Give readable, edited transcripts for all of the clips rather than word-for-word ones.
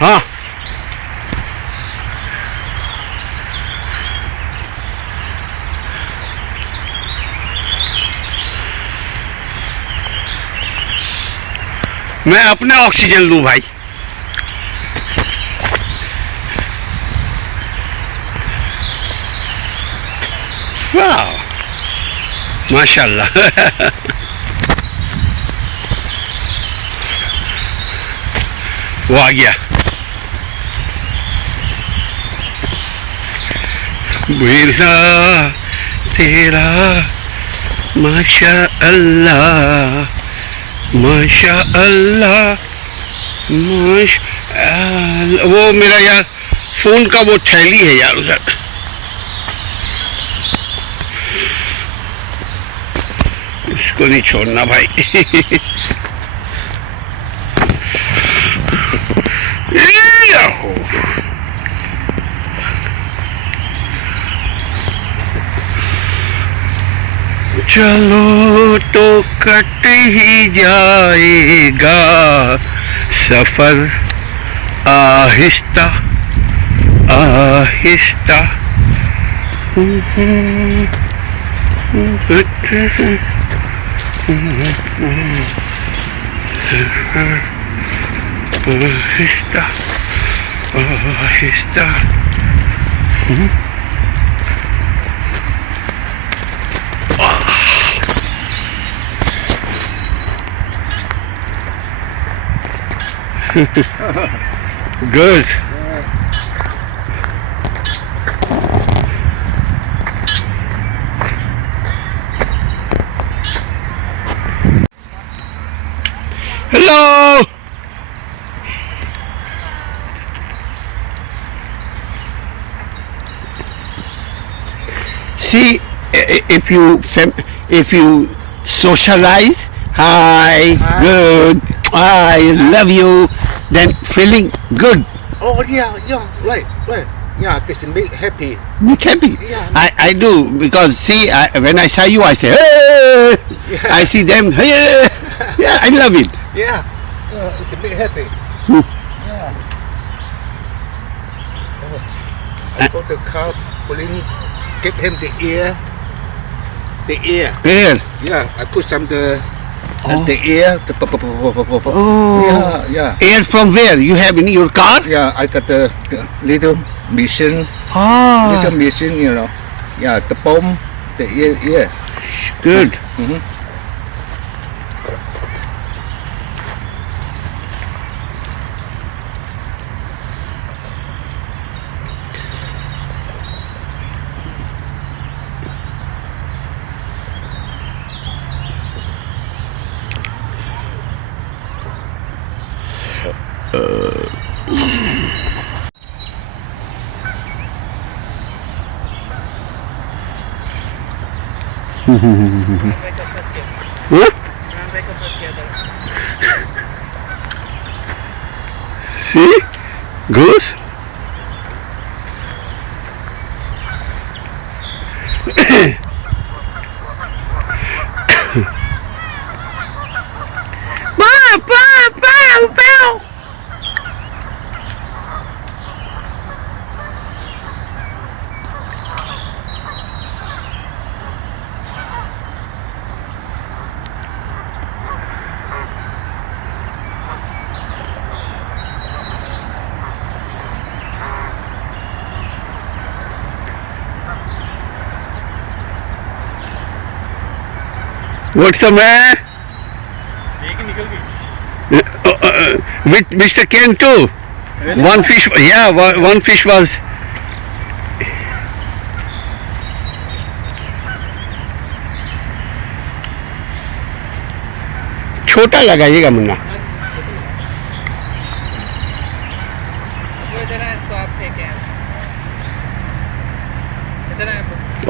हाँ मैं अपने ऑक्सीजन लूं भाई। वाह माशाल्लाह। वो आ गया। मेरा तेरा माशा अल्लाह माशा अल्लाह वो मेरा यार फोन का वो थैली है यार उधर। उसको नहीं छोड़ना भाई। चलो तो कट ही जाएगा सफर Aahista Aahista. Aahista Aahista. Good. Hello. See, if you socialize, hi, good, I love you, then feeling good. Oh yeah, right. Yeah, this make happy. Make happy. Yeah. I do because see, when I saw you, I say, hey. Yeah. I see them, hey. Yeah, I love it. Yeah, it's a bit happy. Hmm. Yeah. Oh, I got the car pulling, give him the ear. Here. Yeah, I put some the Oh. the ear. Oh. Yeah. Air from where? You have in your car? Yeah, I got the little machine. Ah. Little machine, you know. Yeah, the bomb, the ear. Good. Mm-hmm. Huh? See? Good. What's the matter? With Mr. Ken too. Really? One fish, yeah, one fish was. छोटा लगाइएगा Munna.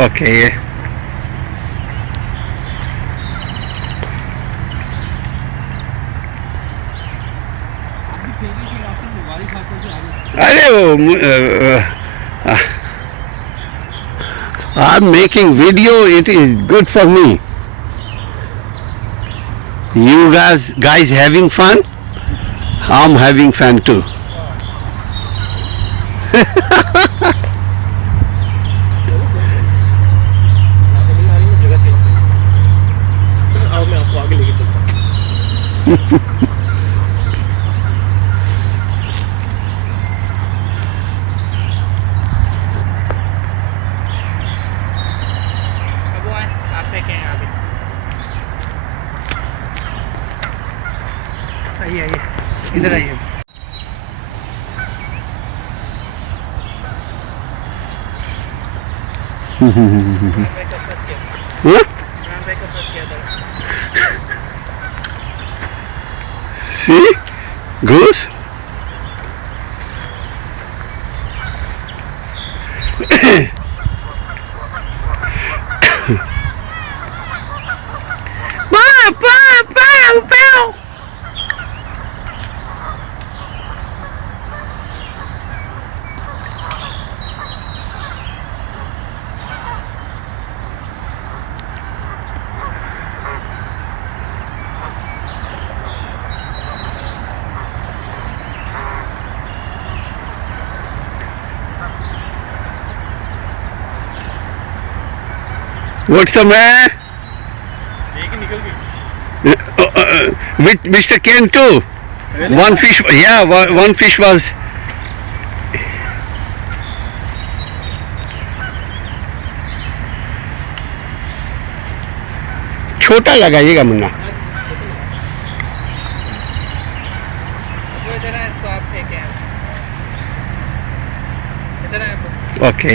Okay अरे वो I'm making video, it is good for me. You guys having fun? I'm having fun too. आओ मैं आपको आगे लेके चलता हूँ। अब वो आए, आप पे क्या है आगे? आइए आइए, इधर आइए। Huh? See? Goose? Pow, pow, pow, pow. What's the man? एक ही निकल गई। With Mr. Ken too. Really? One fish, yeah, one fish was. छोटा लगाइएगा मुन्ना। वो इधर आए, इसको आप फेंके हैं। इधर आए आप। ओके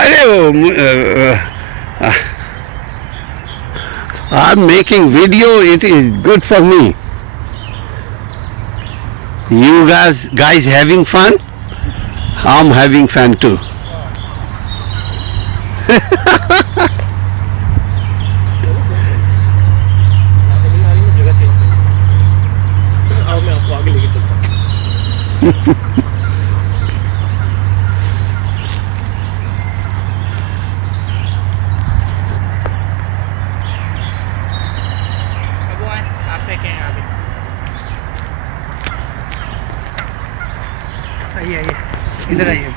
अरे वो I'm making video, it is good for me. You guys having fun? I'm having fun too. आओ मैं आपको आगे लेके चलता हूँ। अब वो आए, आप पे क्या है आगे? आइए आइए, इधर आइए।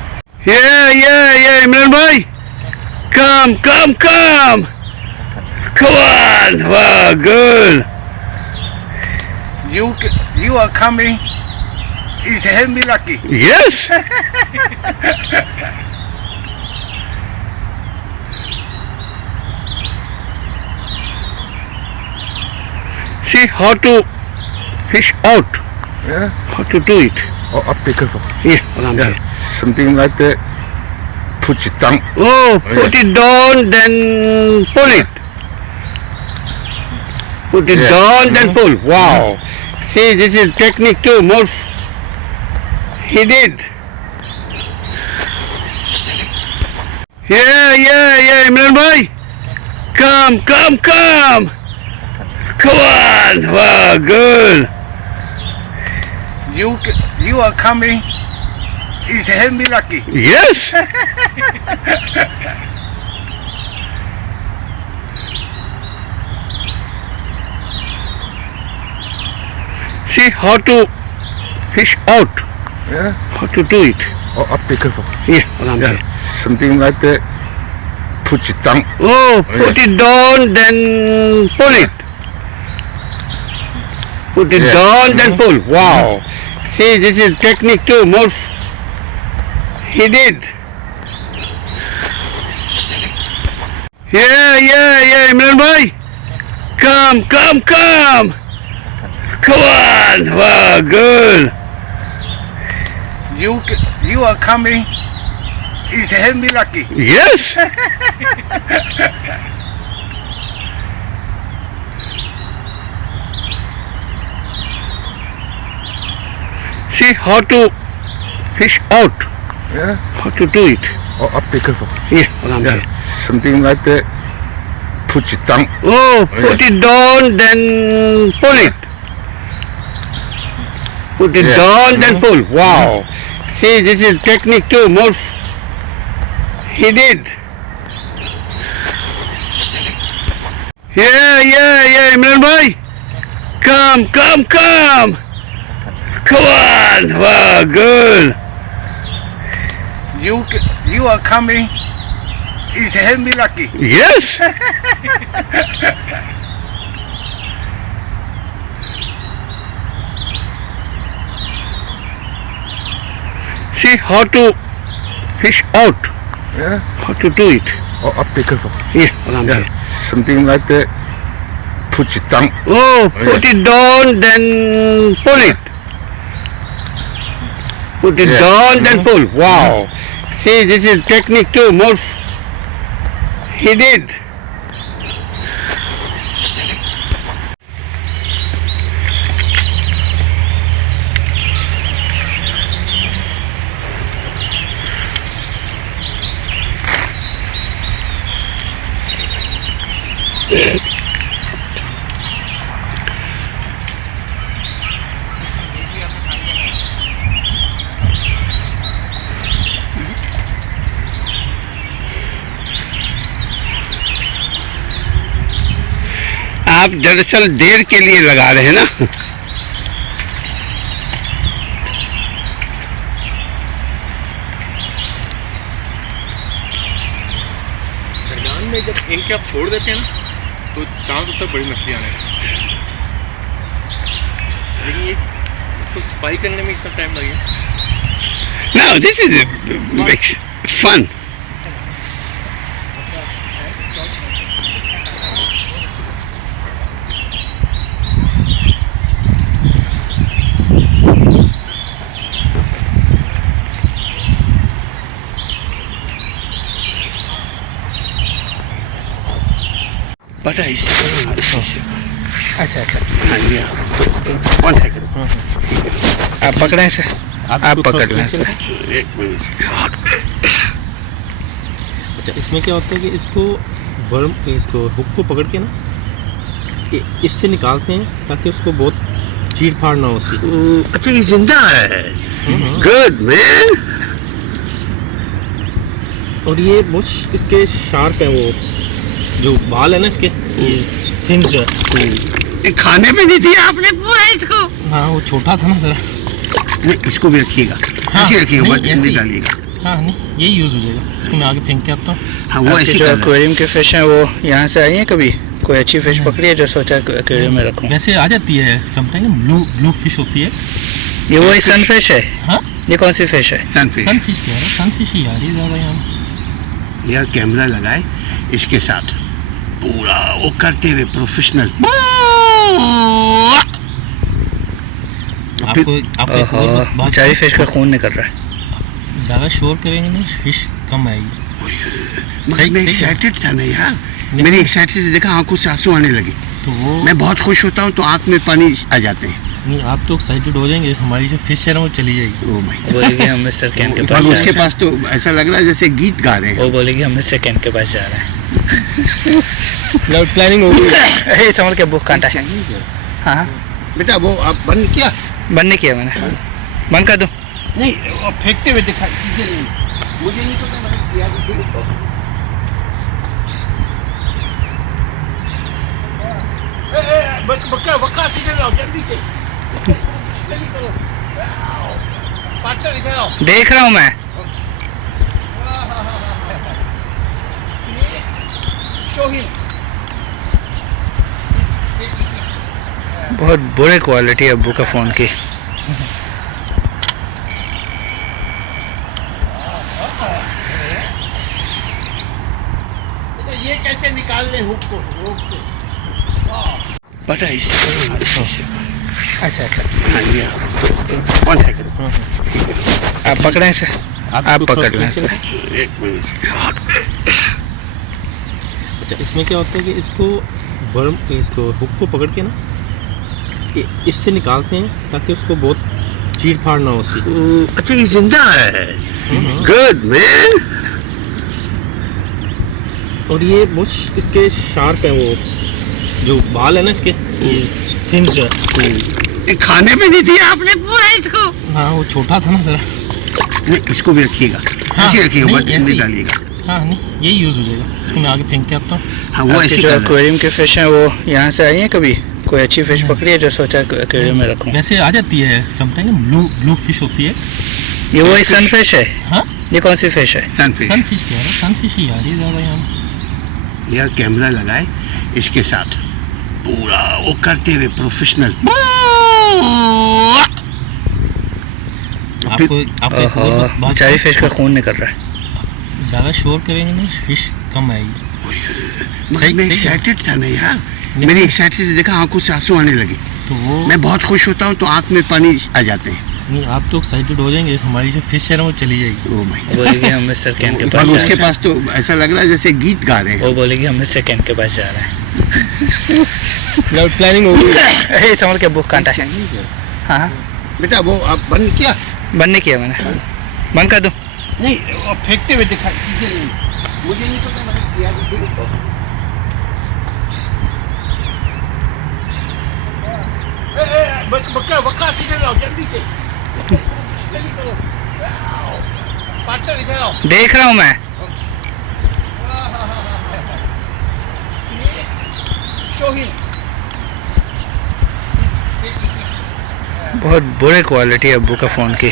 Yeah, Imran bhai. Come. Come on. Wow, good. You are coming. Is help me lucky. Yes. See how to fish out. Yeah. How to do it. Oh, up careful. Yeah, around Yeah. here. Something like that. Put it down. Oh, put it down, then pull it. Put it Yeah. down, then pull. Wow. See, this is technique too. More. He did. Yeah, Imran bhai. Come. Come on. Wow, good. You are coming. Is help me lucky. Yes. See how to fish out. Yeah. How to do it. Oh, up careful. Yeah, around Yeah. here. Something like that. Put it down. Oh, put it down, then pull it. Put it Yeah. down, then pull. Wow. See, this is technique too. More. He did. Yeah, Imran bhai. Come. Come on. Wow, good. You are coming. Is help me lucky. Yes. See how to fish out. Yeah. How to do it. Oh, up careful. Yeah, around Yeah. here. Something like that. Put it down. Oh, put it down, then pull it. Put it Yeah. down, then pull. Wow. See, this is technique too. More. He did. Yeah, Imran bhai. Come. Come on. Wow, good. You are coming. Is help me lucky. Yes. See how to fish out. Yeah. How to do it. Oh, up be careful. Yeah. Yeah. Something like that. Put it down. Oh, put it down, then pull it. Put it down, then pull. Wow. See, this is technique too. More. He did. आप दरअसल देर के लिए लगा रहे हैं ना। दरमियान में जब इनके आप छोड़ देते हैं ना तो चांस होता है बड़ी मछली आने का, लेकिन ये इसको सफाई करने में इतना टाइम लगेगा। No, this is fun. पता है अच्छा हाँ जी वन सेकंड आप पकड़ें से आप पकड़ लें से। एक मिनट। अच्छा, इसमें क्या होता है कि इसको इसको हुक को पकड़ के ना इससे निकालते हैं ताकि उसको बहुत चीड़ फाड़ ना हो उसकी। अच्छा ये जिंदा है। Good man. और ये बहुत इसके शार्प है, वो जो बाल है ना इसके, ये फिन्स जो है। खाने में नहीं दिया आपने पूरा इसको। हाँ, वो छोटा था ना जरा। नहीं, इसको भी रखिएगा। हाँ, ऐसे रखिएगा, बस ऐसे नहीं डालिएगा। हाँ नहीं, यही यूज़ हो जाएगा। इसको मैं आगे फेंक के आता हूँ। हाँ वो ऐसे जो एक्वेरियम के फिश हैं वो यहाँ से आई हैं कभी? कोई अच्छी फिश पकड़ी है जो सोचा एक्वेरियम में रखूँ? वैसे आ जाती है समटाइम, ब्लू फिश होती है। ये वही सनफिश है? हाँ, ये कौन सी फिश है? सनफिश। सनफिश कह रहा है, सनफिश ही आ रही है ज़्यादा यहाँ। यार कैमरा लगाए इसके साथ पूरा वो करते हुए प्रोफेशनल। आपको बेचारी फिश का खून निकल रहा है। ज़्यादा शोर करेंगे नहीं, फिश कम आएगी। मैं एक्साइटेड था ना यार, मेरी एक्साइटेड से देखा आंखों से आंसू आने लगे। तो वो मैं बहुत खुश होता हूँ तो आंख में पानी आ जाते हैं। नहीं, आप तो एक्साइटेड हो जाएंगे, हमारी जो फिश है ना वो चली जाएगी। ओ माय बोलेगी हम मिस्टर कैन के पास गॉड। जा उसके रहे पास तो ऐसा लग रहा है जैसे गीत गा रहे हैं। वो बोलेगी हम मिस्टर कैन के पास जा रहे हैं। प्लानिंग हो गई। संभल के बुक कांटा है। हाँ बेटा वो आप बंद किया? बंद नहीं किया मैंने। बंद कर दूँ? नहीं, वो फेंकते हुए दिखा मुझे नहीं पता मैंने किया कि बक्का सीधे जाओ जल्दी से। जल्दी करो। पार्टनर इधर आओ। देख रहा हूँ मैं। Show him. बहुत बुरे क्वालिटी है अब्बू का फ़ोन की। ये कैसे निकाल ले हुक को? पता है अच्छा हाँ जी वन सेकंड। आप पकड़ें से आप पकड़ लें से। एक मिनट। अच्छा, इसमें क्या होता है कि इसको हुक को पकड़ के ना इससे निकालते हैं ताकि उसको बहुत चीड़ फाड़ ना हो उसकी। अच्छा ये जिंदा है। Good man. और ये बहुत इसके शार्प है, वो जो बाल है ना इसके, ये फिन्स जो है। खाने में नहीं दिया आपने पूरा इसको। हाँ, वो छोटा था ना जरा। नहीं, इसको भी रखिएगा। हाँ, ऐसे रखिएगा, नहीं, बस ऐसे नहीं ही। डालिएगा। हाँ नहीं यही यूज़ हो जाएगा, इसको मैं आगे फेंक के आता हूँ। हाँ वो आपकी ऐसे जो करना है। एक्वेरियम की फिश हैं वो यहाँ से आई हैं कभी? कोई अच्छी फिश पकड़ी है जो सोचा एक्वेरियम में रखूँ? वैसे आ जाती है समटाइम ना, ब्लू फिश होती है। ये वही सनफिश है? हाँ ये कौन सी फिश है? सनफिश। सनफिश कह रहा है, सनफिश ही आ रही है ज़्यादा यहाँ। यार कैमरा लगाए इसके साथ पूरा वो करते हुए प्रोफेशनल। आपको बात बेचारी फिश का खून निकल रहा है। ज़्यादा शोर करेंगे ना फिश कम आएगी। मगर मैं एक्साइटेड था ना यार, मेरी एक्साइटेड से देखा आंखों से आंसू आने लगे। तो वो मैं बहुत खुश होता हूँ तो आंख में पानी आ जाते हैं। नहीं, आप तो एक्साइटेड हो जाएंगे, हमारी जो फिश है ना वो चली जाएगी। ओ माय बोलेगी हम मिस्टर कैन के पास गॉड, जा उसके रहे पास तो ऐसा लग रहा है जैसे गीत गा रहे हैं। हैं। वो बोलेगी हम मिस्टर कैन के पास जा रहे हैं। प्लानिंग हो गई। ए संभल के बुक कांटा है। हाँ बेटा वो आप बंद किया? बंद नहीं किया मैंने। बंद कर दूँ? नहीं, वो फेंकते हुए दिखा मुझे नहीं पता मैंने किया भी नहीं। बक्का सीधे जाओ जल्दी से, जल्दी करो। पार्टनर इधर आओ। देख रहा हूँ मैं। बहुत बुरे क्वालिटी है अब्बू का फ़ोन की।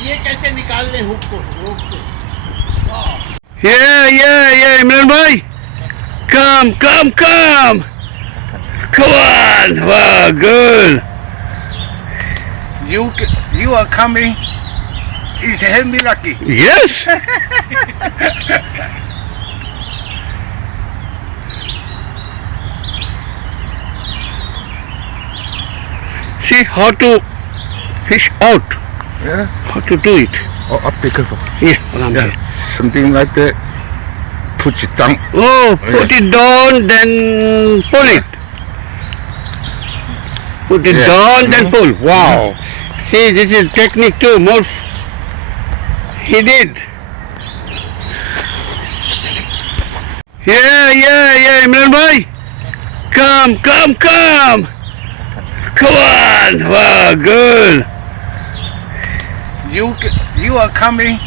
ये कैसे निकाल ले हुक को? ये इमरान भाई, come on, wow, good. You are coming. Is help me lucky. Yes. See how to fish out, Yeah. how to do it. Oh, up be careful. Yeah, around Yeah. here. Something like that. Put it down. Oh, put it down, then pull it. Put it Yeah. down, then pull. Wow. See, this is technique too. More. He did. Yeah, Imran bhai. Come on, wow, good. You are coming.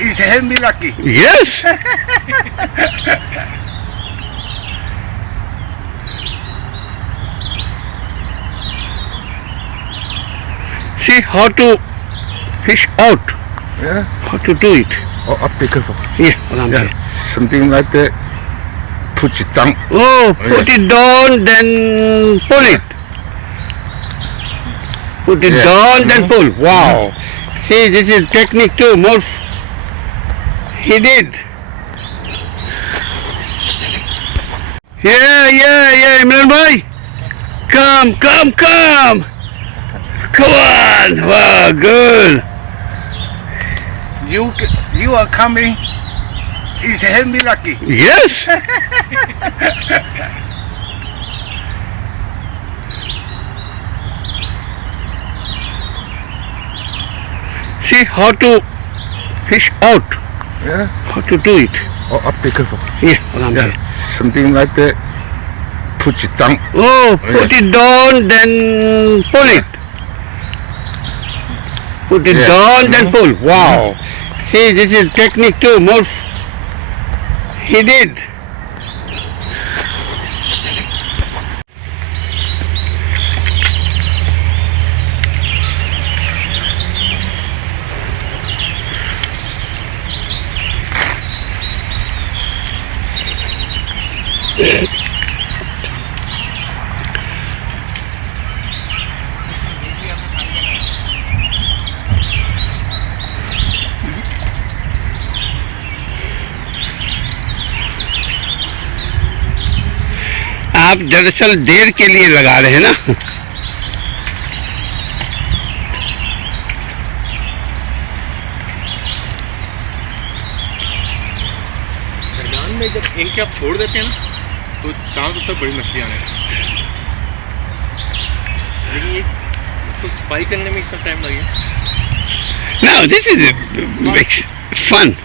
Is help me lucky. Yes. See how to fish out, Yeah. how to do it. Oh, up be careful. Yeah, around Yeah. here. Something like that. Put it down. Oh, put it down, then pull it. Put it Yeah. down, then pull. Wow. See, this is technique too. More. He did. Yeah, Imran bhai. Come on, wow, good. You are coming. Is help me lucky. Yes. See how to fish out, Yeah. how to do it. Oh, up be careful. Yeah, around Yeah. here. Something like that. Put it down. Oh, put it down, then pull it. Put it Yeah. down, then pull. Wow. See, this is technique too. More. He did. आप दरअसल देर के लिए लगा रहे हैं ना। मैदान में जब इनके आप छोड़ देते हैं ना तो चांस होता है बड़ी मछली आने का, लेकिन ये इसको सफाई करने में इतना टाइम लगेगा। No, this is fun.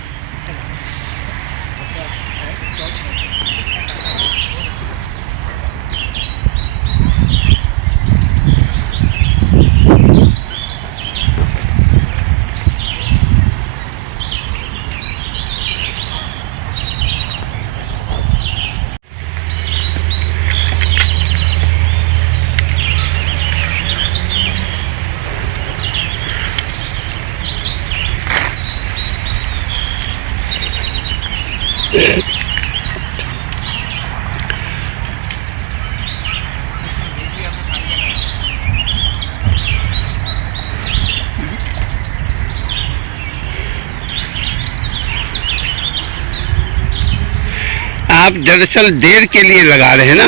दरअसल देर के लिए लगा रहे हैं ना।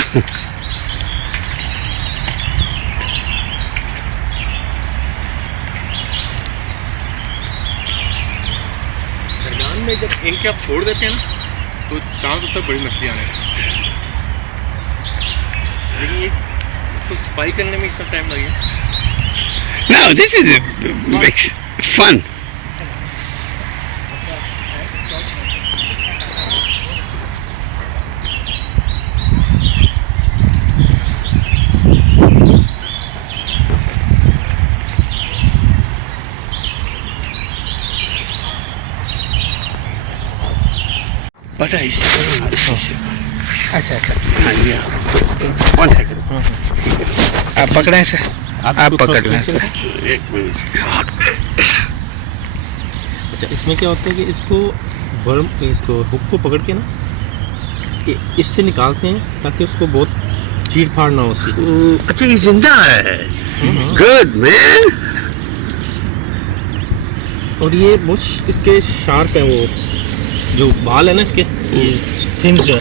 दरमियान में जब इनके आप छोड़ देते हैं ना तो चांस होता है बड़ी मछली आने का, लेकिन ये इसको सफाई करने में इतना टाइम लगेगा। No, this is fun. पता है अच्छा अच्छा, हाँ जी, वन सेकंड, आप पकड़ें सर, आप पकड़ लें सर। एक मिनट। अच्छा, इसमें क्या होता है कि इसको इसको हुक को पकड़ के ना इससे निकालते हैं ताकि उसको बहुत चीड़ फाड़ ना हो उसकी। अच्छा, ये जिंदा है। Good man. और ये बहुत इसके शार्प है, वो जो बाल है ना इसके, ये फिन्स जो है।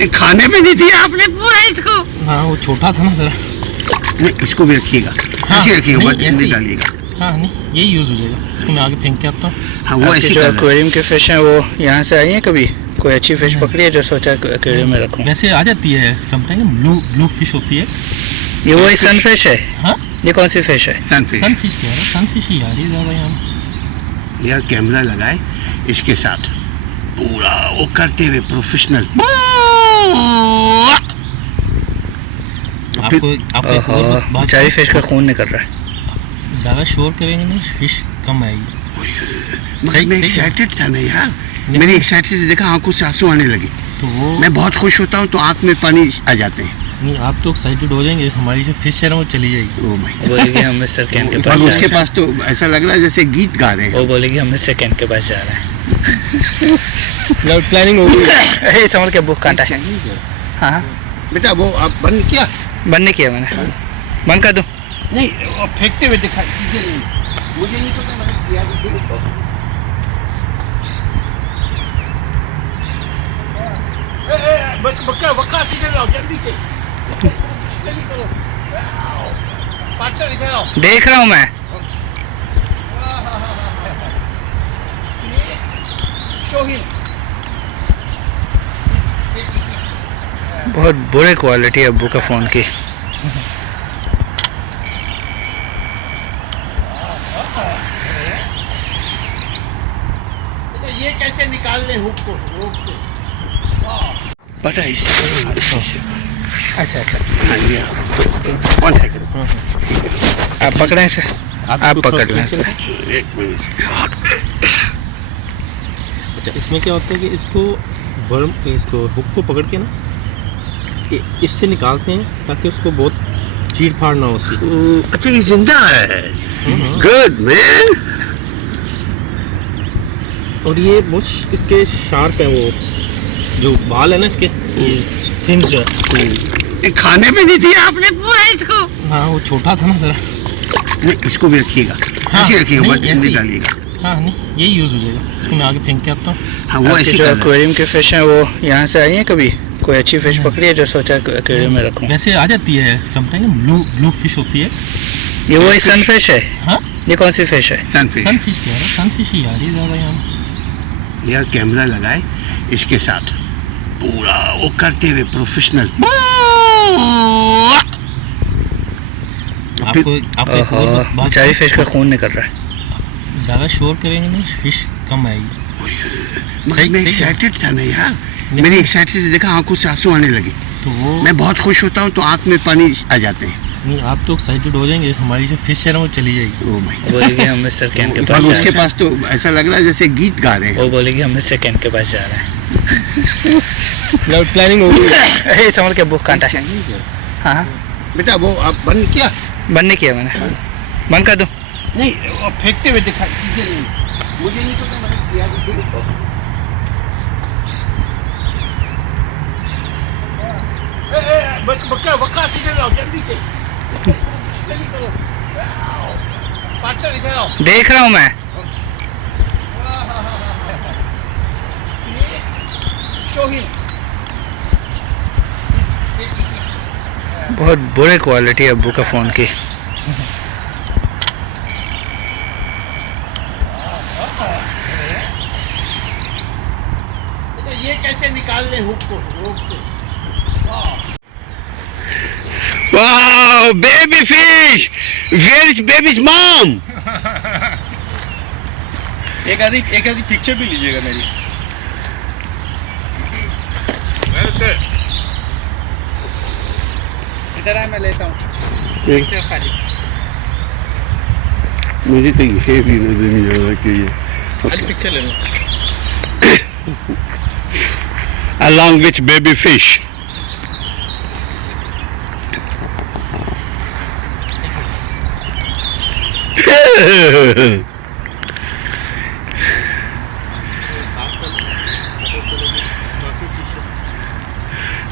ये खाने में नहीं दिया आपने पूरा इसको? हाँ, वो छोटा था ना जरा। नहीं, इसको भी रखिएगा। हाँ, ऐसे रखिएगा, नहीं, बस ऐसे नहीं ही। डालिएगा। हाँ नहीं, यही यूज़ हो जाएगा। इसको मैं आगे फेंक के आता हूँ। हाँ, वो ऐसे जो एक्वेरियम के फिश हैं वो यहाँ से आई हैं कभी? कोई अच्छी फिश पकड़ी है जो सोचा एक्वेरियम में रखूँ? वैसे आ जाती है समटाइम, ब्लू फिश होती है। ये वही सनफिश है? हाँ, ये कौन सी फिश है? सनफिश। सनफिश कह रहा है, सनफिश ही आ रही है ज़्यादा यहाँ। यार कैमरा लगाए इसके साथ, पूरा वो करते हुए प्रोफेशनल। आपको बेचारी फिश का खून निकल रहा है। ज़्यादा शोर करेंगे नहीं, फिश कम आएगी। मगर मैं एक्साइटेड था ना यार, मेरी एक्साइटेड से देखा आंखों से आंसू आने लगे। तो वो मैं बहुत खुश होता हूँ तो आंख में पानी आ जाते हैं। नहीं, आप तो एक्साइटेड हो जाएंगे, हमारी जो फिश है ना वो चली जाएगी। ओ माय बोलेगी हम मिस्टर कैन के पास गॉड, जा उसके रहे पास तो ऐसा लग रहा है जैसे गीत गा रहे हैं। हैं। वो बोलेगी हम मिस्टर कैन के पास जा रहे हैं। प्लानिंग हो गई। समझ के बुक काटा है। हाँ बेटा, वो आप बंद किया? बंद नहीं किया मैंने। बंद कर दूँ? नहीं, वो फेंकते हुए दिखाई मुझे नहीं पता, मैंने किया भी नहीं। बक्का सीधे लाओ, जल्दी से जल्दी करो। पार्टनर इधर आओ। देख रहा हूँ मैं। Show him. बहुत बुरे क्वालिटी है अब्बू का फ़ोन की। ये कैसे निकाल ले हुक को रोक से? पता है अच्छा अच्छा, हाँ जी, वन सेकंड, आप पकड़ें सर, आप पकड़ लें सर। एक मिनट। अच्छा, इसमें क्या होता है कि इसको हुक को पकड़ के ना इससे निकालते हैं ताकि उसको बहुत चीड़ फाड़ ना हो उसकी। अच्छा, ये जिंदा है। Good man. और ये बहुत इसके शार्प है, वो जो बाल है ना इसके, ये फिन्स जो है। ये खाने में नहीं दिया आपने पूरा इसको? हाँ, वो छोटा था ना जरा। नहीं, इसको भी रखिएगा। हाँ, ऐसे रखिएगा, नहीं, बस ऐसे नहीं ही। डालिएगा। हाँ नहीं, यही यूज़ हो जाएगा। इसको मैं आगे फेंक के आता हूँ। हाँ, वो ऐसे जो एक्वेरियम के फिश हैं वो यहाँ से आई हैं कभी? कोई अच्छी फिश पकड़ी है जो सोचा एक्वेरियम में रखूँ? वैसे आ जाती है समटाइम, ब्लू फिश होती है। ये वही सनफिश है? हाँ, ये कौन सी फिश है? सनफिश। सनफिश कह रहा है, सनफिश ही आ रही है ज़्यादा यहाँ। यार कैमरा लगाए इसके साथ, पूरा वो करते हुए प्रोफेशनल। आपको बेचारी फिश का खून निकल रहा है। ज़्यादा शोर करेंगे नहीं, फिश कम आएगी। मगर मैं एक्साइटेड था ना यार, मेरी एक्साइटेड से देखा आंखों से आंसू आने लगे। तो वो मैं बहुत खुश होता हूँ तो आंख में पानी आ जाते हैं। नहीं, आप तो एक्साइटेड हो जाएंगे, हमारी जो फिश है ना वो चली जाएगी। ओ माय गॉड, बोलेगी हम मिस्टर कैन के पास और जा उसके रहे पास तो ऐसा लग रहा है जैसे गीत गा रहे हैं। हैं। वो बोलेगी हम मिस्टर कैन के पास जा रहे हैं। प्लानिंग हो गई। समझ के बुक काटा है। हाँ बेटा, वो आप बंद किया? बंद नहीं किया मैंने। बंद कर दूँ? नहीं, वो फेंकते हुए दिखाई मुझे नहीं पता, मैंने किया भी नहीं। बक्का सीधे लाओ, जल्दी से जल्दी करो। पार्टनर इधर आओ। देख रहा हूँ मैं। Show him. बहुत बुरे क्वालिटी है अब्बू का फ़ोन की। ये कैसे निकाल ले हुक को? Wow, baby fish! Where is baby's mom? एक आधी पिक्चर भी लीजिएगा मेरी। इधर आ, मैं लेता हूँ पिक्चर खाली। मुझे तो ये भी नजर नहीं आ रहा कि ये खाली पिक्चर ले लो। along with baby fish.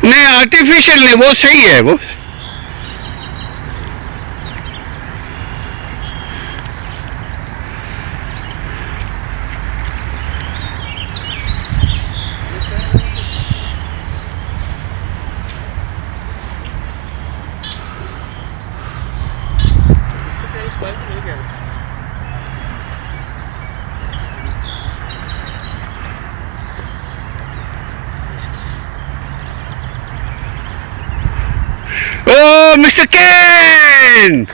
नहीं आर्टिफिशियल नहीं, वो सही है वो। Oh, Mr. Ken!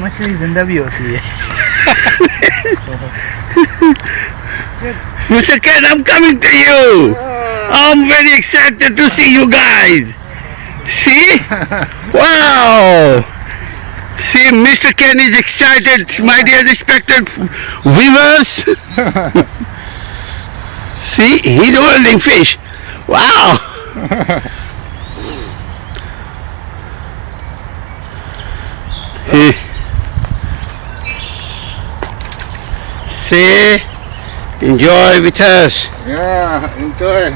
मछली जिंदा भी होती है। Mr. Ken, I'm coming to you. I'm very excited to see you guys. See? Wow! See, Mr. Ken is excited, my dear respected viewers. See, he's holding fish. Wow! See, enjoy with us. Yeah, enjoy.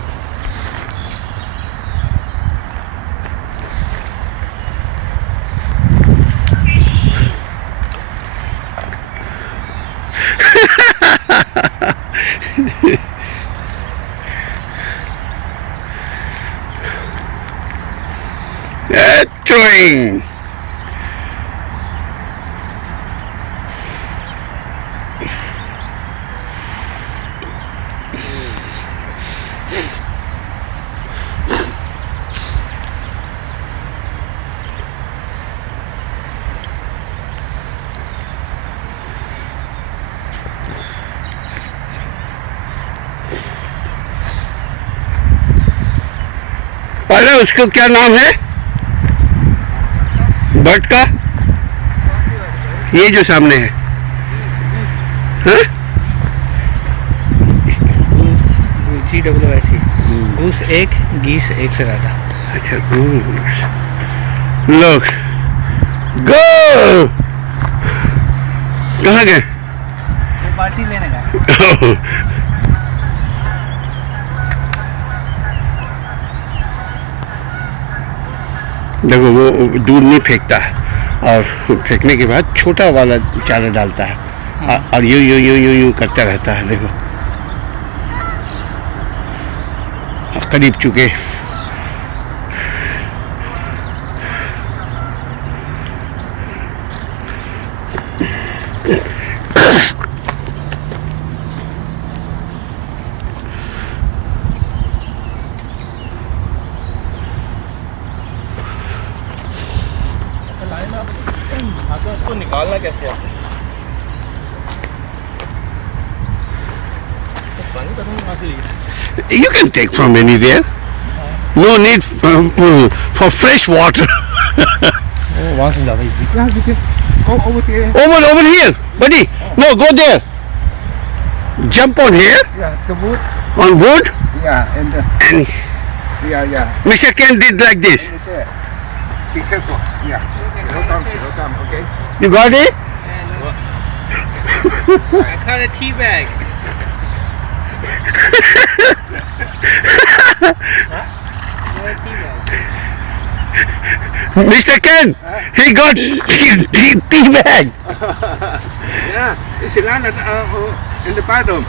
Throwing. अरे उसको क्या नाम है bird का? ये जो सामने है, हाँ? GWS गूस एक, गीस एक से ज़्यादा। अच्छा गूस। लोग गो कहाँ गए? वो पार्टी लेने गए। देखो वो दूर नहीं फेंकता और फेंकने के बाद छोटा वाला चारा डालता है और यूं करता रहता है। देखो करीब चुके। तो उसको निकालना कैसे है? You can take from anywhere. No need for fresh water. वहाँ से ज़्यादा easy. Go over there. Over here, buddy. No, go there. Jump on here. Yeah, the wood. On wood. Yeah, and yeah. Mr. Ken did like this. Be careful. Yeah. Slow down, okay? You got it? I caught a tea bag. Mr. Ken, he got tea bag. Yeah, it's a lot in the bottom.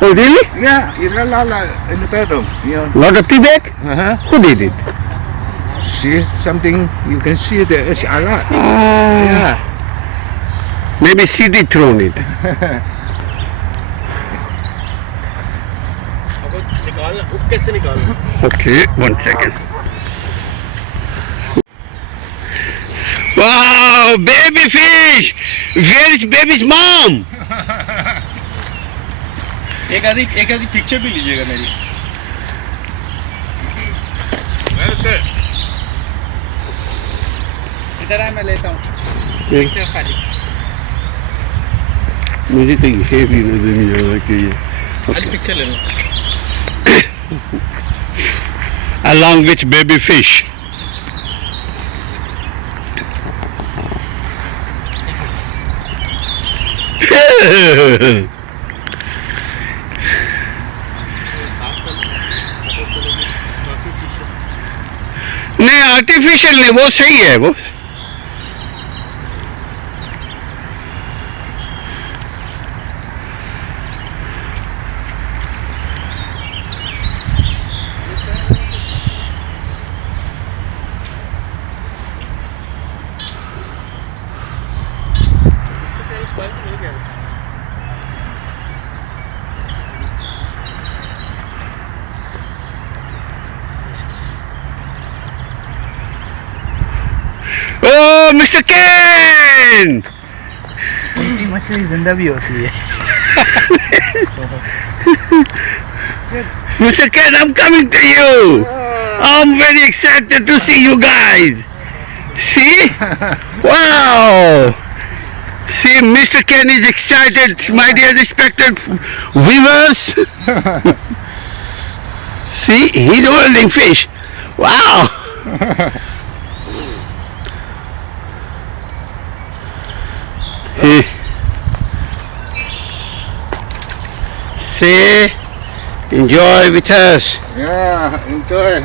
Oh, really? Yeah, it's a lot in the bottom. Yeah. Lot of tea bag? Uh-huh. Who did it? See something? You can see there is a lot. Ah, Yeah. maybe CD thrown it. अब निकालना hook कैसे निकालना Okay, 1 second. Wow, baby fish! Where is baby's mom? एक आधी picture भी लीजिएगा मेरी इधर आ मैं लेता हूँ पिक्चर खाली मुझे तो ये भी नजर नहीं आ रहा कि ये खाली पिक्चर ले लो along with baby fish. नहीं आर्टिफिशियल नहीं वो सही है वो Oh, Mr. Ken! मछली जिंदा भी होती है Mr. Ken, I'm coming to you. I'm very excited to see you guys. See? Wow! See, Mr. Ken is excited, my dear respected viewers. See, he's holding fish. Wow! See, enjoy with us. Yeah, enjoy.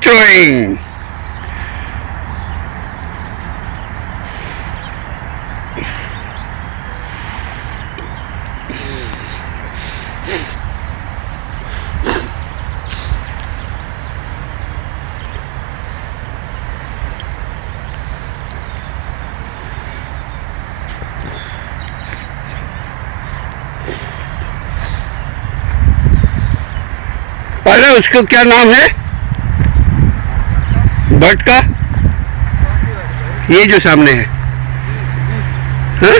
Throwing. पहले उसको क्या नाम है bird का ये जो सामने है हाँ?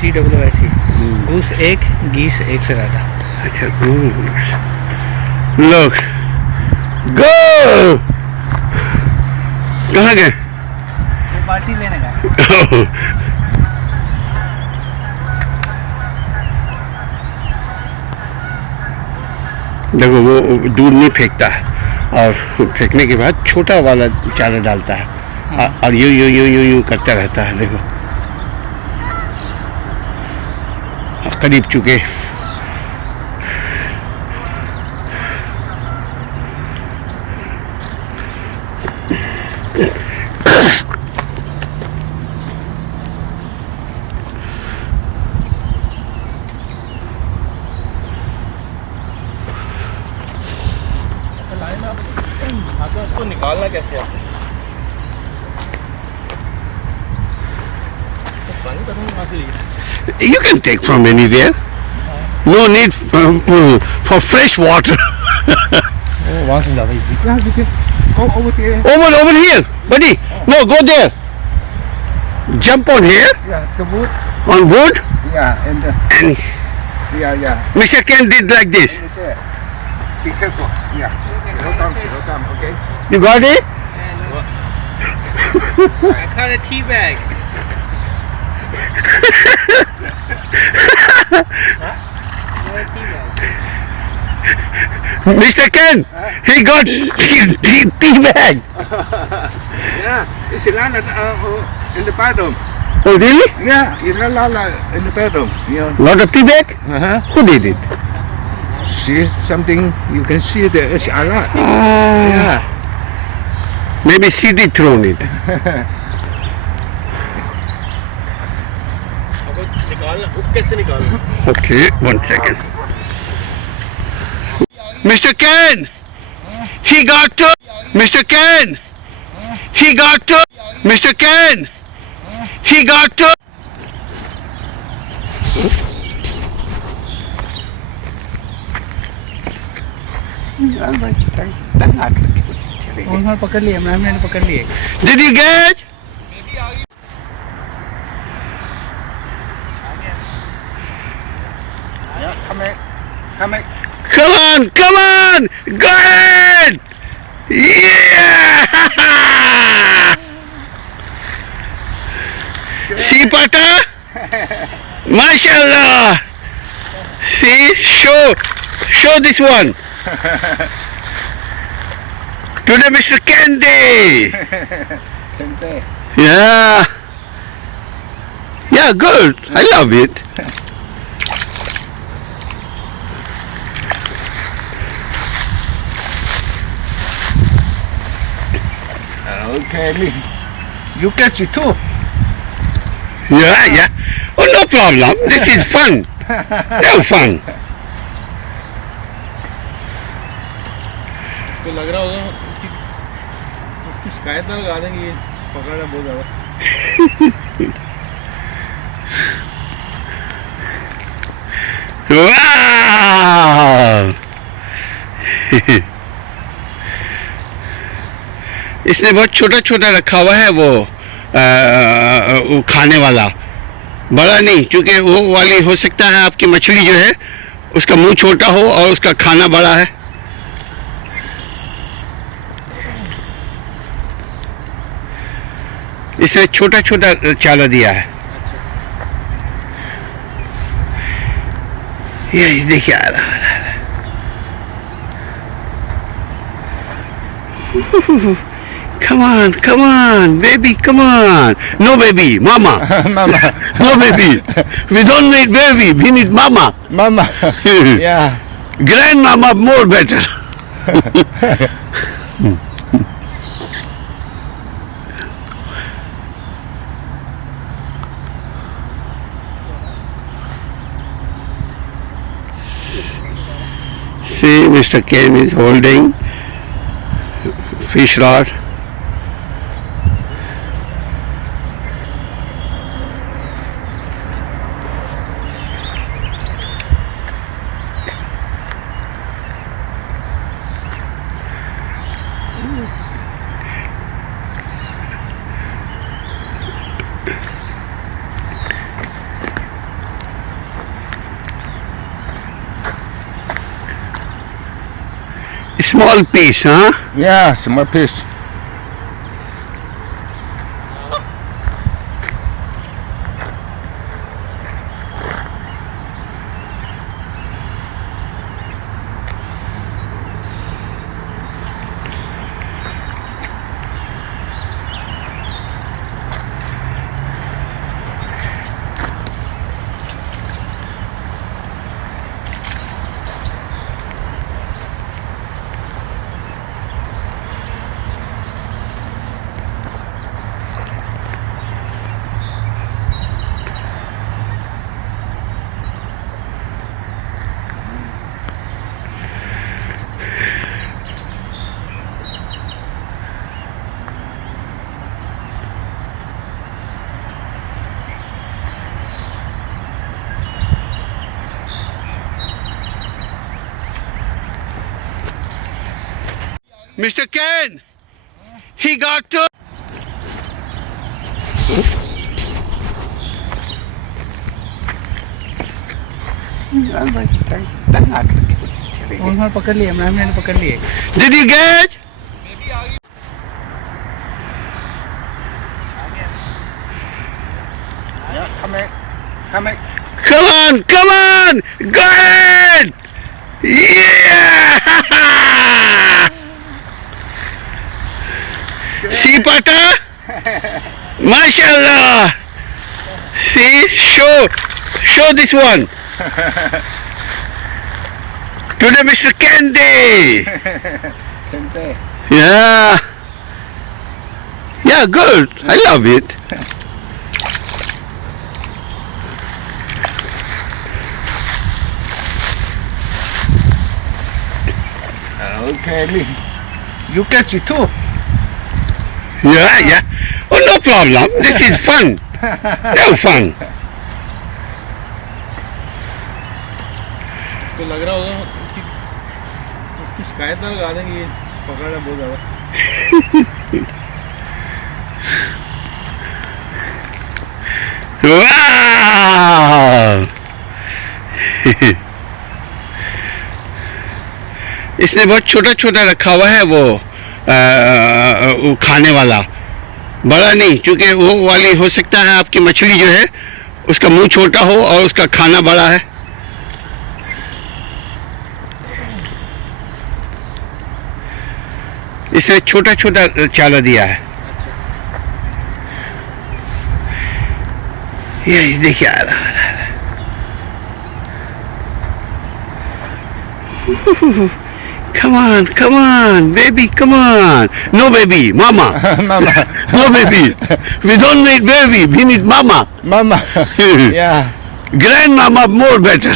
GWS गूस एक गीस एक से ज़्यादा अच्छा गूस लोग गो कहाँ गए वो पार्टी लेने गए देखो वो दूर नहीं फेंकता है और फेंकने के बाद छोटा वाला चारा डालता है और यूं यूं यूं यूं यूं करता रहता है देखो करीब चुके उसको निकालना कैसे है You can take from anywhere. No need for fresh water. वहाँ से ज़्यादा easy Go over there. Over here, buddy. No, go there. Jump on here, Yeah, the wood. on wood, Yeah, and and yeah. Mr. Ken did like this. It's there. Be careful. Yeah. It'll come, okay? You got it? I caught a tea bag Mr. Ken, he got tea bag. Yeah, it's landed in the bottom. Oh, really? Yeah, it's a lot in the bedroom. You know. Lot of tea bag? Uh-huh. Who did it? See something? You can see there is a lot. Ah, Yeah. maybe CD thrown it. अब निकालना hook कैसे निकालना Okay, 1 second. Mr. Ken! He got to! Mr. Ken! He got to! Mr. Ken! He got to! उन्होंने पकड़ लिए, ma'am ने पकड़ लिए. Did you get? Yeah, come here. Come here. Come on, come on! Got it! Yeah! See, Pata? Mashallah! See, show this one. Today, Mr. Candy. Yeah. Yeah, good. I love it. Okay, you catch it too. Yeah, yeah. Oh, no problem. This is fun. No fun. तो लग रहा होगा उसकी शिकायत ना लगा देंगे ये पकड़ रहा है बहुत ज़्यादा Wow! इसने बहुत छोटा छोटा रखा हुआ है वो खाने वाला बड़ा नहीं क्योंकि वो वाली हो सकता है आपकी मछली जो है उसका मुंह छोटा हो और उसका खाना बड़ा है इसने छोटा छोटा चाला दिया है ये देखिए आ रहा come on, baby, come on. No baby, mama. Mama. No baby. We don't need baby, we need mama. Mama. Yeah. Grandmama more better. See, Mr. Ken is holding fish rod. Small piece, huh? Yeah, small piece. Mr. Ken, he got to. उन्होंने पकड़ लिए, ma'am ने पकड़ लिए. Did you get? Yeah, come here. Come here. Come on, got it! Yeah! See, Pata? Mashallah! See, show this one. Today, Mr. Candy. Yeah. Yeah, good. I love it. Okay, you catch it too. Yeah. Oh, no problem. This is fun. No fun. तो लग रहा होगा उसकी शिकायत ना लगा देंगे ये पकड़ना बहुत ज़्यादा। वाह! इसने बहुत छोटा छोटा रखा हुआ है वो खाने वाला, बड़ा नहीं, क्योंकि वो वाली हो सकता है आपकी मछली जो है उसका मुंह छोटा हो और उसका खाना बड़ा है। इसने छोटा छोटा चाला दिया है। ये देखिए आ रहा Come on, baby, come on. No, baby, mama. Mama. No, baby. We don't need baby. We need mama. Mama. Yeah. Grandmama more better.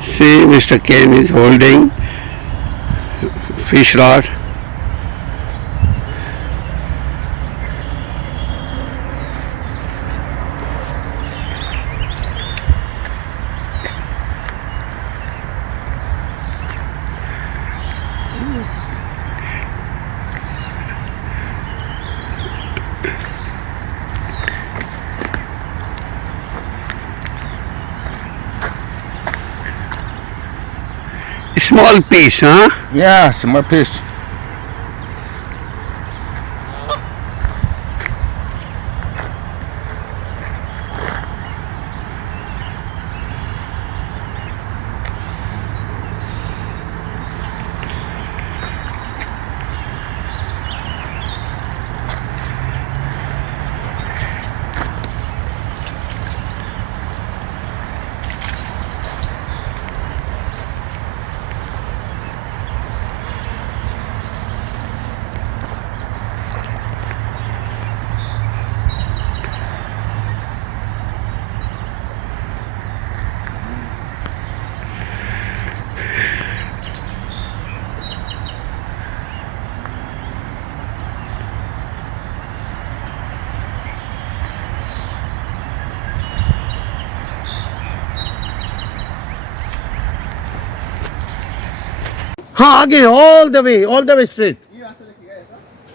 See, Mr. Ken is holding fish rod. Small piece, huh? Yeah, small piece. हाँ आगे all the way straight.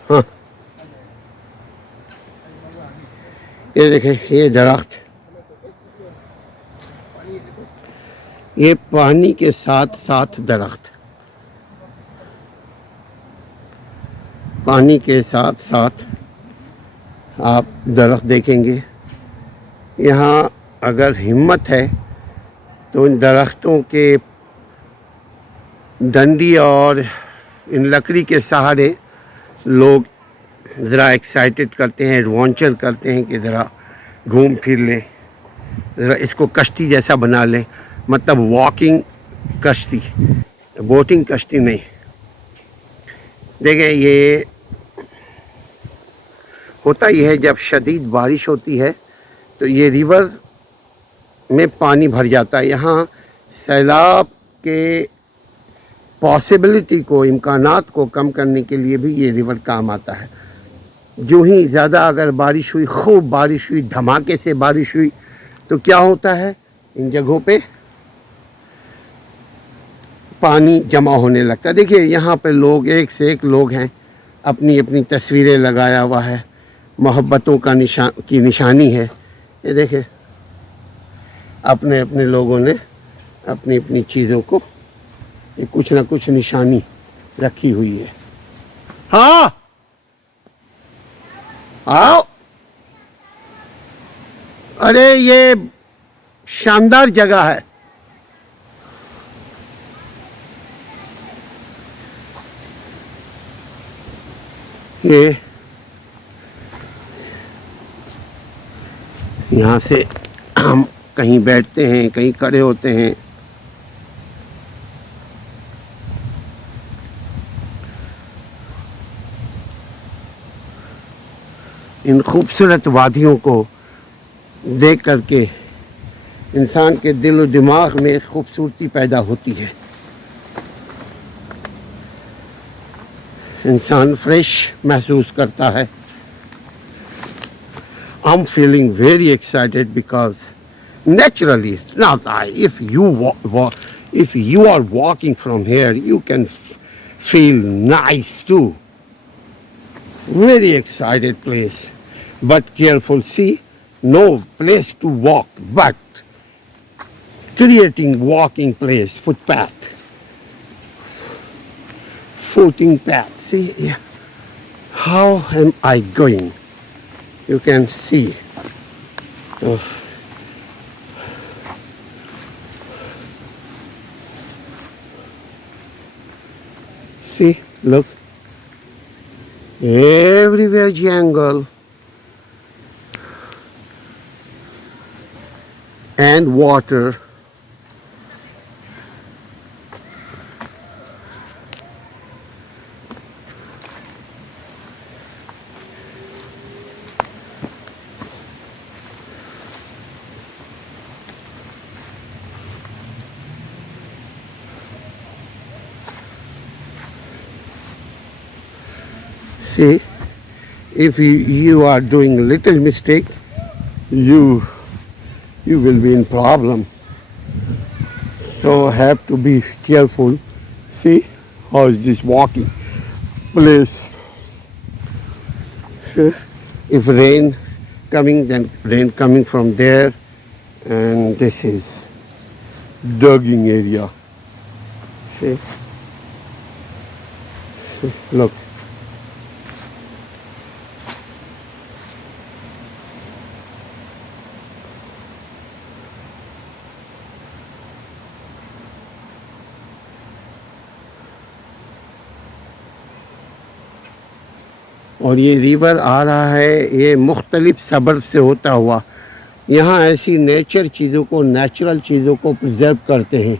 हाँ ये देखें, ये दरख्त, ये पानी के साथ साथ दरख्त, पानी के साथ साथ आप दरख्त देखेंगे। यहाँ अगर हिम्मत है तो इन दरख्तों के डंडी और इन लकड़ी के सहारे लोग ज़रा एक्साइटेड करते हैं, एडवेंचर करते हैं कि ज़रा घूम फिर लें, ज़रा इसको कश्ती जैसा बना लें, मतलब वॉकिंग कश्ती, बोटिंग कश्ती नहीं। देखें ये होता ही है जब शदीद बारिश होती है तो ये रिवर में पानी भर जाता है। यहाँ सैलाब के पॉसिबिलिटी को, इम्कानात को कम करने के लिए भी ये रिवर काम आता है। जो ही ज़्यादा अगर बारिश हुई, खूब बारिश हुई, धमाके से बारिश हुई, तो क्या होता है, इन जगहों पे पानी जमा होने लगता है। देखिए यहाँ पे लोग, एक से एक लोग हैं, अपनी अपनी तस्वीरें लगाया हुआ है, मोहब्बतों का निशानी है। ये देखें अपने अपने लोगों ने अपनी अपनी चीज़ों को, ये कुछ ना कुछ निशानी रखी हुई है। हाँ आओ, अरे ये शानदार जगह है। ये यहाँ से हम कहीं बैठते हैं, कहीं खड़े होते हैं। इन खूबसूरत वादियों को देख करके इंसान के दिल और दिमाग में खूबसूरती पैदा होती है। इंसान फ्रेश महसूस करता है। I'm feeling very excited because naturally, not I. If you are walking from here, you can feel nice too. Very excited place, but careful. See, no place to walk, but creating walking place, footpath, footing path. See, yeah. How am I going? You can see. Oh. See, look. Everywhere jungle and water. See, if you are doing little mistake, you will be in problem. So have to be careful. See how is this walking place? If rain coming, then rain coming from there, and this is digging area. See, look. और ये river आ रहा है, ये मुख्तलिफ सबब से होता हुआ। यहाँ ऐसी नेचर चीज़ों को, नेचुरल चीज़ों को प्रिजर्व करते हैं,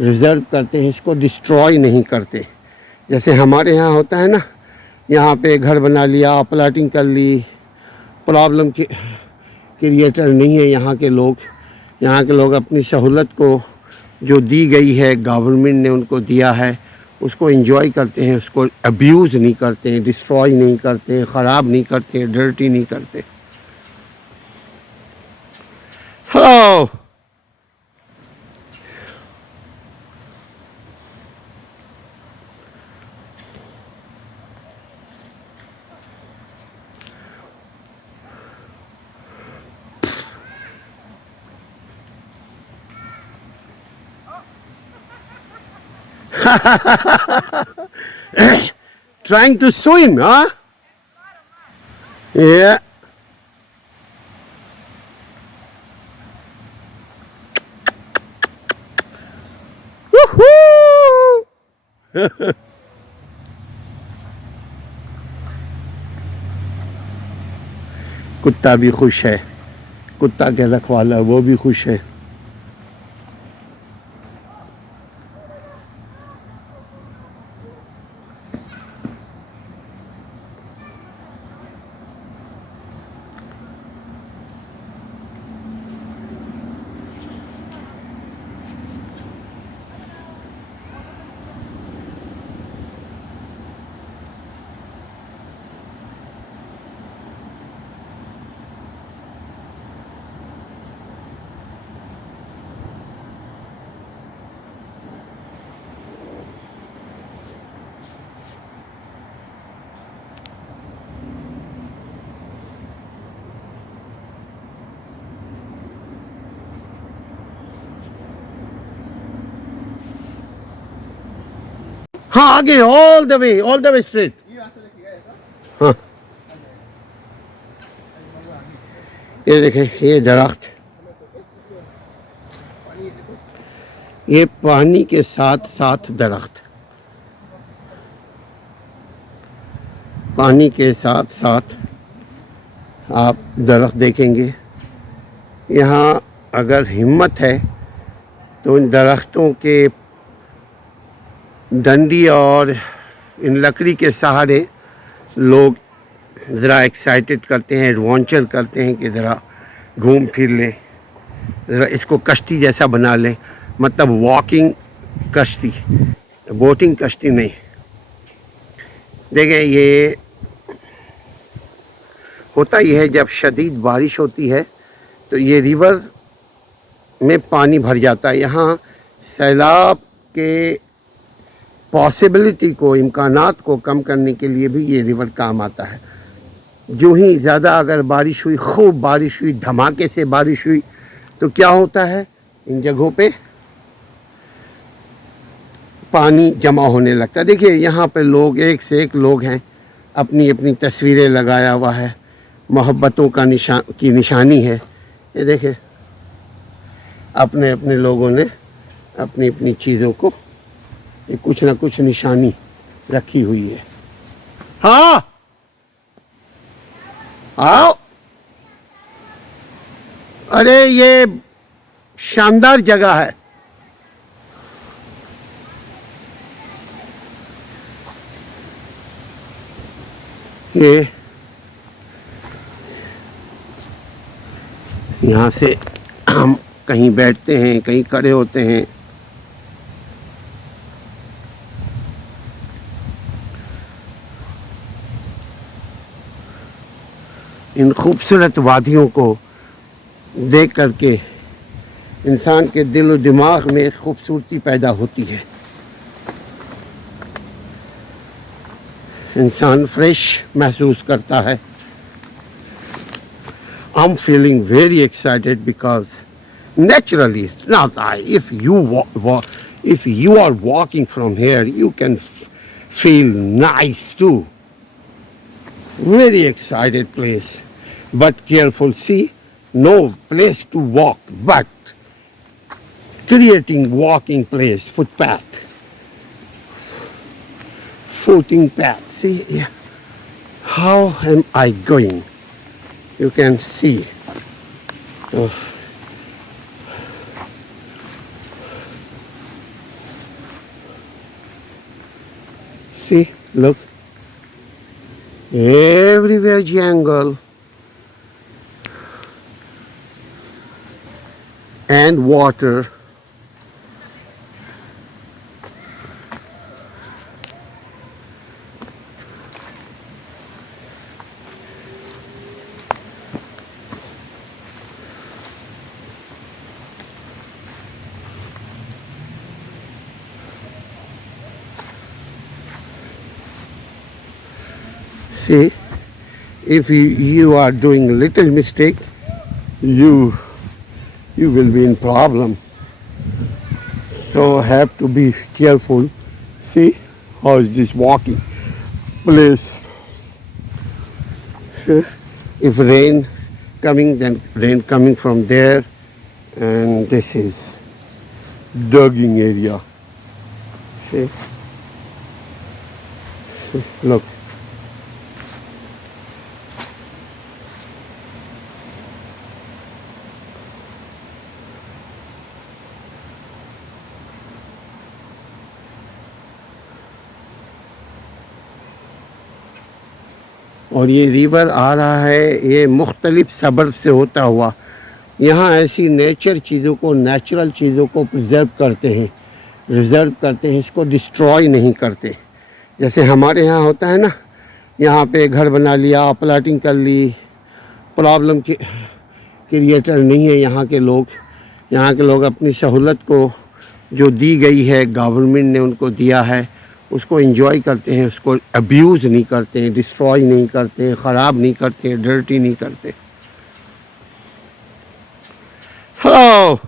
रिजर्व करते हैं, इसको डिस्ट्रॉय नहीं करते। जैसे हमारे यहाँ होता है ना, यहाँ पे घर बना लिया, प्लाटिंग कर ली, प्रॉब्लम के क्रिएटर नहीं है यहाँ के लोग। यहाँ के लोग अपनी सहूलत को जो दी गई है, गवर्नमेंट ने उनको दिया है, उसको एंजॉय करते हैं, उसको अब्यूज़ नहीं करते हैं, डिस्ट्रॉय नहीं करते हैं, ख़राब नहीं करते हैं, डर्टी नहीं करते। Hello Trying to swim, huh? Yeah. Woohoo! कुत्ता भी खुश है, कुत्ता के रखवाला वो भी खुश है। हाँ आगे ऑल द वे स्ट्रेट। हाँ ये देखें, ये दरख्त ये पानी के साथ साथ दरख्त, पानी के साथ साथ आप दरख्त देखेंगे। यहाँ अगर हिम्मत है तो इन दरख्तों के डंडी और इन लकड़ी के सहारे लोग ज़रा एक्साइटेड करते हैं, एडवेंचर करते हैं कि ज़रा घूम फिर लें, ज़रा इसको कश्ती जैसा बना लें, मतलब वॉकिंग कश्ती, बोटिंग कश्ती नहीं। देखें, ये होता ही है जब शदीद बारिश होती है तो ये रिवर में पानी भर जाता है। यहाँ सैलाब के पॉसिबिलिटी को, इम्कानात को कम करने के लिए भी ये रिवर काम आता है। जो ही ज़्यादा अगर बारिश हुई, खूब बारिश हुई, धमाके से बारिश हुई, तो क्या होता है, इन जगहों पे पानी जमा होने लगता है। देखिए यहाँ पे लोग, एक से एक लोग हैं, अपनी अपनी तस्वीरें लगाया हुआ है, मोहब्बतों का निशानी है। ये देखें, अपने अपने लोगों ने अपनी अपनी चीज़ों को ये कुछ ना कुछ निशानी रखी हुई है। हाँ, आओ। अरे ये शानदार जगह है। ये यहाँ से हम कहीं बैठते हैं, कहीं खड़े होते हैं। इन खूबसूरत वादियों को देख करके इंसान के दिल और दिमाग में एक खूबसूरती पैदा होती है। इंसान फ्रेश महसूस करता है। I'm feeling very excited because naturally, not I, if you are walking from here, you can feel nice too. Very excited place, but careful. See, no place to walk, but creating walking place, footpath, footing path. See, yeah. How am I going? You can see. Oh. See, look. Everywhere jungle and water. See, if you are doing little mistake, you will be in problem. So have to be careful. See how is this walking place? If rain coming, then rain coming from there, and this is digging area. See, look. और ये river आ रहा है, ये मुख्तलिफ सबब से होता हुआ। यहाँ ऐसी नेचर चीज़ों को, नेचुरल चीज़ों को प्रिजर्व करते हैं, रिजर्व करते हैं, इसको डिस्ट्रॉय नहीं करते। जैसे हमारे यहाँ होता है ना, यहाँ पे घर बना लिया, प्लाटिंग कर ली, प्रॉब्लम के क्रिएटर नहीं है यहाँ के लोग। यहाँ के लोग अपनी सहूलत को जो दी गई है, गवर्नमेंट ने उनको दिया है, उसको एंजॉय करते हैं, उसको अब्यूज़ नहीं करते हैं, डिस्ट्रॉय नहीं करते हैं, ख़राब नहीं करते हैं, डर्टी नहीं करते। Hello,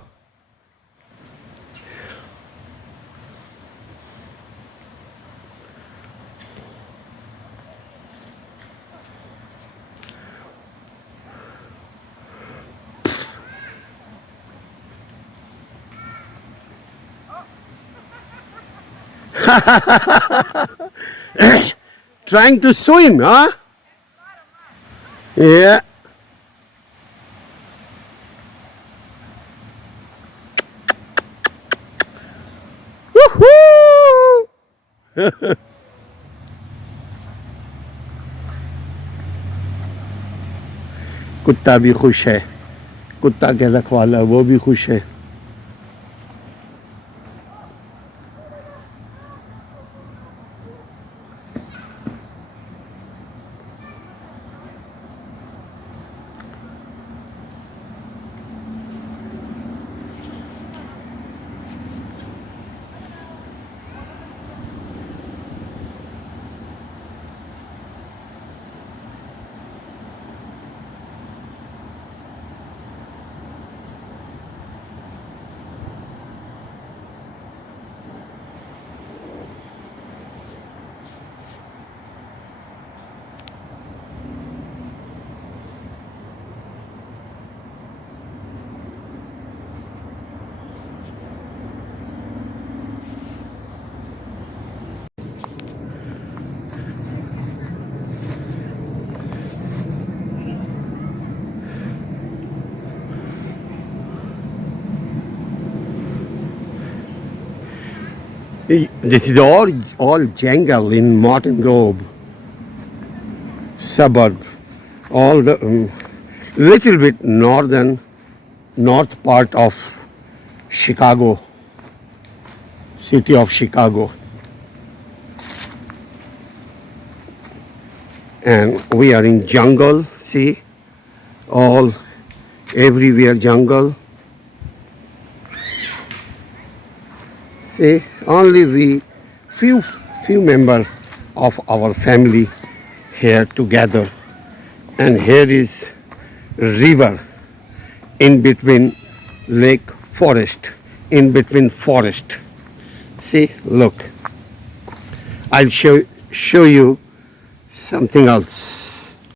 Trying to swim, huh? Yeah. Woohoo! कुत्ता भी खुश है, कुत्ता के रखवाला वो भी खुश है. This is all jungle in Martin Grove suburb, all the little bit north part of Chicago, city of Chicago. And we are in jungle, see, all everywhere jungle. See, only we few members of our family here together, and here is river in between lake forest, in between forest. See, look, I'll show you something else.